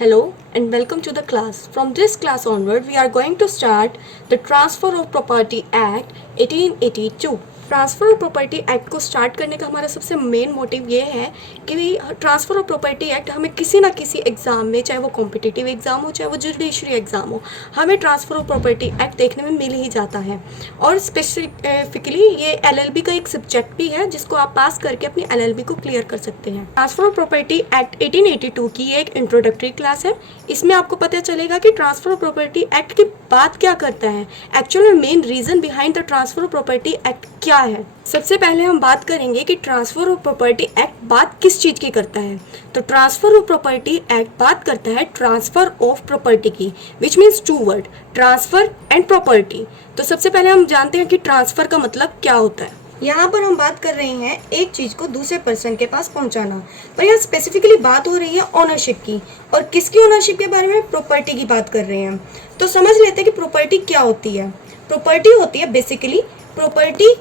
Hello and welcome to the class. From this class onward, we are going to start the Transfer of Property Act 1882. Transfer of property act को start करने का हमारा सबसे main motive ये है कि transfer of property act हमें किसी ना किसी एग्ज़ाम में, चाहे वो कॉम्पिटिटिव एग्ज़ाम हो चाहे वो जुडिशरी एग्ज़ाम हो, हमें ट्रांसफ़र ऑफ प्रॉपर्टी एक्ट देखने में मिल ही जाता है। और स्पेसिफिकली ये एलएलबी का एक सब्जेक्ट भी है जिसको आप पास करके अपनी एलएलबी को क्लियर कर सकते हैं। ट्रांसफ़र ऑफ प्रॉपर्टी एक्ट 1882 की एक इंट्रोडक्टरी क्लास है। इसमें आपको पता चलेगा कि ट्रांसफ़र ऑफ प्रॉपर्टी एक्ट की बात क्या करता है, एक्चुअल में main reason behind the transfer of property act क्या है। सबसे पहले हम बात करेंगे कि ट्रांसफर ऑफ प्रॉपर्टी एक्ट बात किस चीज़ की करता है। तो ट्रांसफर ऑफ प्रॉपर्टी एक्ट बात करता है ट्रांसफर ऑफ प्रॉपर्टी की, which means two word, transfer and property. तो सबसे पहले हम जानते हैं कि ट्रांसफर का मतलब क्या होता है। यहाँ पर हम बात कर रहे हैं एक चीज़ को दूसरे पर्सन के पास पहुँचाना, पर यहाँ स्पेसिफिकली बात हो रही है ओनरशिप की। और किसकी ओनरशिप के बारे में? प्रॉपर्टी की बात कर रहे हैं। तो समझ लेते हैं कि प्रॉपर्टी क्या होती है। प्रॉपर्टी होती है बेसिकली, प्रॉपर्टी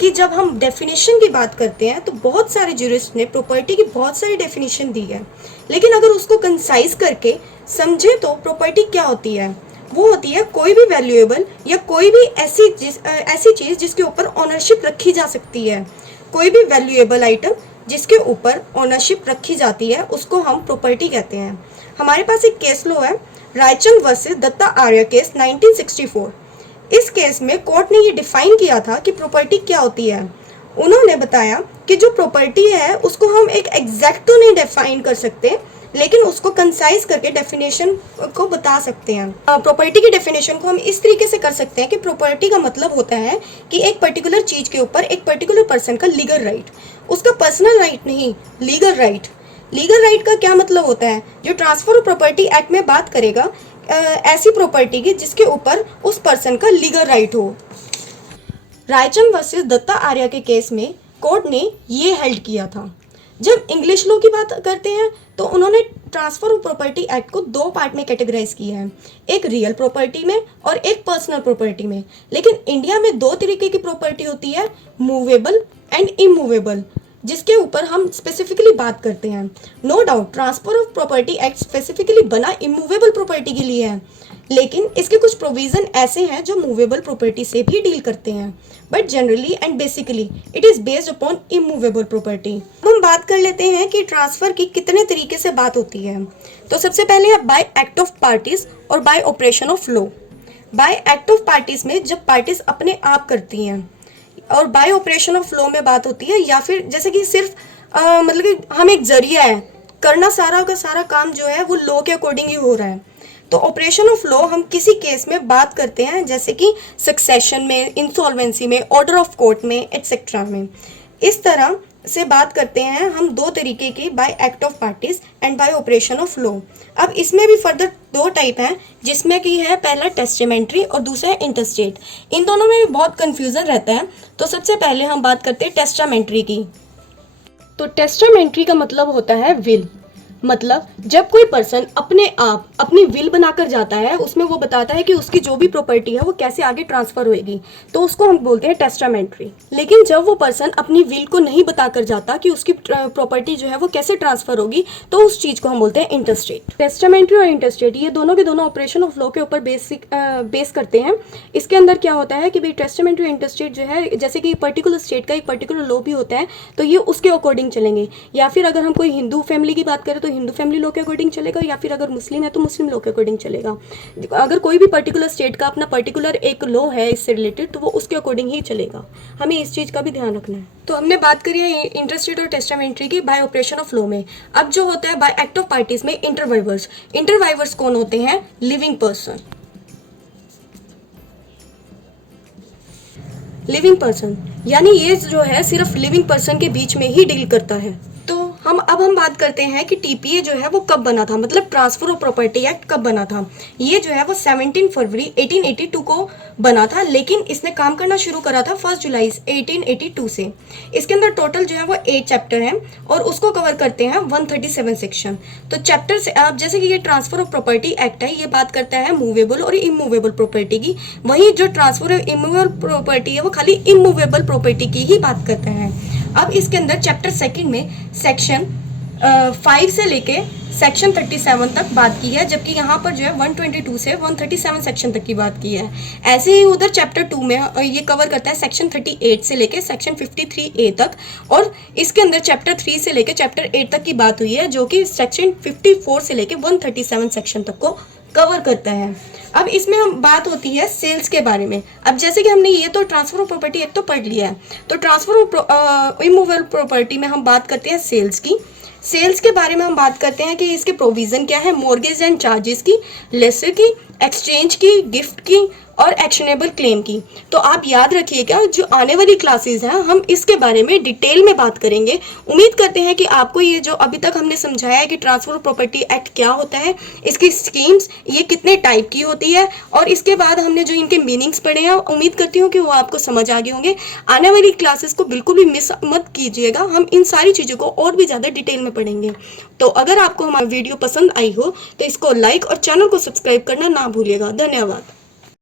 कि जब हम डेफिनेशन की बात करते हैं तो बहुत सारे जूरिस्ट ने प्रॉपर्टी की बहुत सारी डेफिनेशन दी है, लेकिन अगर उसको कंसाइज करके समझे तो प्रॉपर्टी क्या होती है, वो होती है कोई भी वैल्यूएबल या कोई भी ऐसी चीज़ जिसके ऊपर ओनरशिप रखी जा सकती है। कोई भी वैल्यूएबल आइटम जिसके ऊपर ओनरशिप रखी जाती है उसको हम प्रॉपर्टी कहते हैं। हमारे पास एक केस लॉ है, रायचंद वर्सेस दत्ता आर्य केस 1964। इस केस में कोर्ट ने ये डिफाइन किया था कि प्रॉपर्टी क्या होती है। उन्होंने बताया कि जो प्रॉपर्टी है उसको हम एक एग्जैक्ट तो नहीं डिफाइन कर सकते, लेकिन उसको कंसाइज करके डेफिनेशन को बता सकते हैं। प्रॉपर्टी की डेफिनेशन को हम इस तरीके से कर सकते हैं कि प्रॉपर्टी का मतलब होता है कि एक पर्टिकुलर चीज़ के ऊपर एक पर्टिकुलर पर्सन का लीगल राइट, उसका पर्सनल राइट नहीं, लीगल राइट। लीगल राइट का क्या मतलब होता है? जो ट्रांसफर ऑफ प्रॉपर्टी एक्ट में बात करेगा ऐसी प्रॉपर्टी की जिसके ऊपर उस पर्सन का लीगल राइट हो। रायचंद वर्सेस दत्ता आर्य के केस में कोर्ट ने ये हेल्ड किया था। जब इंग्लिश लॉ की बात करते हैं तो उन्होंने ट्रांसफर ऑफ प्रॉपर्टी एक्ट को दो पार्ट में कैटेगराइज किया है, एक रियल प्रॉपर्टी में और एक पर्सनल प्रॉपर्टी में। लेकिन इंडिया में दो तरीके की प्रॉपर्टी होती है, मूवेबल एंड इमूवेबल, जिसके ऊपर हम स्पेसिफिकली बात करते हैं। No doubt transfer of property act specifically बना इमूवेबल प्रॉपर्टी के लिए है, लेकिन इसके कुछ प्रोविज़न ऐसे हैं जो मूवेबल प्रॉपर्टी से भी डील करते हैं, but generally and basically it is based upon immovable property. हम बात कर लेते हैं कि ट्रांसफ़र की कितने तरीके से बात होती है। तो सबसे पहले है बाय एक्ट ऑफ पार्टीज और bye operation of law. Bye act of parties में जब पार्टीज अपने आप करती हैं, और बाय ऑपरेशन ऑफ लॉ में बात होती है या फिर जैसे कि सिर्फ मतलब कि हम एक जरिया है, करना सारा का सारा काम जो है वो लॉ के अकॉर्डिंग ही हो रहा है। तो ऑपरेशन ऑफ लॉ हम किसी केस में बात करते हैं, जैसे कि सक्सेशन में, इंसॉल्वेंसी में, ऑर्डर ऑफ कोर्ट में, एटसेट्रा में। इस तरह से बात करते हैं हम दो तरीके की, bye act of parties and bye operation of law. अब इसमें भी फर्दर दो टाइप हैं, जिसमें कि है पहला टेस्टामेंट्री और दूसरा है इंटरस्टेट। इन दोनों में भी बहुत कन्फ्यूज़न रहता है। तो सबसे पहले हम बात करते हैं टेस्टामेंट्री की। तो टेस्टामेंट्री का मतलब होता है विल, मतलब जब कोई पर्सन अपने आप अपनी विल बनाकर जाता है, उसमें वो बताता है कि उसकी जो भी प्रॉपर्टी है वो कैसे आगे ट्रांसफर होएगी, तो उसको हम बोलते हैं टेस्टामेंट्री। लेकिन जब वो पर्सन अपनी विल को नहीं बताकर जाता कि उसकी प्रॉपर्टी जो है वो कैसे ट्रांसफर होगी, तो उस चीज़ को हम बोलते हैं इंटरस्टेट। टेस्टामेंट्री और इंटरस्टेट ये दोनों के दोनों ऑपरेशन ऑफ लॉ के ऊपर बेस करते हैं। इसके अंदर क्या होता है कि भाई टेस्टामेंट्री और इंटरस्टेट जो है, जैसे कि पर्टिकुलर स्टेट का एक पर्टिकुलर लॉ भी होता है, तो ये उसके अकॉर्डिंग चलेंगे। या फिर अगर हम कोई हिंदू फैमिली की बात करें तो हिंदू फैमिली लॉ के अकॉर्डिंग चलेगा, या फिर अगर मुस्लिम है तो मुस्लिम लॉ के अकॉर्डिंग चलेगा। अगर कोई भी पर्टिकुलर स्टेट का अपना पर्टिकुलर एक लॉ है इससे रिलेटेड, तो वो उसके अकॉर्डिंग ही चलेगा। हमें इस चीज़ का भी ध्यान रखना है। तो हमने बात करी है इंटरस्टेट और टेस्टामेंट्री की बाय ऑपरेशन ऑफ लॉ में। अब जो होता है बाय एक्ट ऑफ पार्टीज में इंटरवाइवर्स। इंटरवाइवर्स कौन होते हैं? Living person. लिविंग पर्सन यानी ये जो है सिर्फ लिविंग पर्सन के बीच में ही डील करता है। तो अब हम बात करते हैं कि टीपीए जो है वो कब बना था, मतलब ट्रांसफर ऑफ प्रॉपर्टी एक्ट कब बना था। ये जो है वो 17 फरवरी 1882 को बना था, लेकिन इसने काम करना शुरू करा था 1 जुलाई 1882 से। इसके अंदर टोटल जो है वो 8 चैप्टर हैं और उसको कवर करते हैं 137 सेक्शन। तो चैप्टर से अब जैसे कि ये ट्रांसफर ऑफ प्रॉपर्टी एक्ट है, ये बात करता है मूवेबल और इमूवेबल प्रॉपर्टी की। वहीं जो ट्रांसफर ऑफ इमूवेबल प्रॉपर्टी है वो खाली इमूवेबल प्रॉपर्टी की ही बात करता है। अब इसके अंदर चैप्टर सेकंड में सेक्शन 5 से लेके सेक्शन 37 तक बात की है, जबकि यहाँ पर जो है 122 से 137 सेक्शन तक की बात की है। ऐसे ही उधर चैप्टर 2 में ये कवर करता है सेक्शन 38 से लेके सेक्शन 53A तक, और इसके अंदर चैप्टर 3 से लेके चैप्टर 8 तक की बात हुई है, जो कि सेक्शन 54 से लेके 137 सेक्शन तक को कवर करता है। अब इसमें हम बात होती है सेल्स के बारे में। अब जैसे कि हमने ये तो ट्रांसफर ऑफ प्रॉपर्टी एक्ट तो पढ़ लिया है, तो ट्रांसफर ऑफ इमूवेबल प्रॉपर्टी में हम बात करते हैं सेल्स की। सेल्स के बारे में हम बात करते हैं कि इसके प्रोविज़न क्या है, मॉर्गेज एंड चार्जेस की, लेसर की, एक्सचेंज की, गिफ्ट की और एक्शनेबल क्लेम की। तो आप याद रखिएगा, जो आने वाली क्लासेस हैं हम इसके बारे में डिटेल में बात करेंगे। उम्मीद करते हैं कि आपको ये जो अभी तक हमने समझाया है कि ट्रांसफर ऑफ प्रॉपर्टी एक्ट क्या होता है, इसकी स्कीम्स ये कितने टाइप की होती है, और इसके बाद हमने जो इनके मीनिंग्स पढ़े हैं, उम्मीद करती हूँ कि वो आपको समझ आ गए होंगे। आने वाली क्लासेस को बिल्कुल भी मिस मत कीजिएगा, हम इन सारी चीज़ों को और भी ज़्यादा डिटेल में पढ़ेंगे। तो अगर आपको हमारी वीडियो पसंद आई हो तो इसको लाइक और चैनल को सब्सक्राइब करना ना भूलिएगा। धन्यवाद।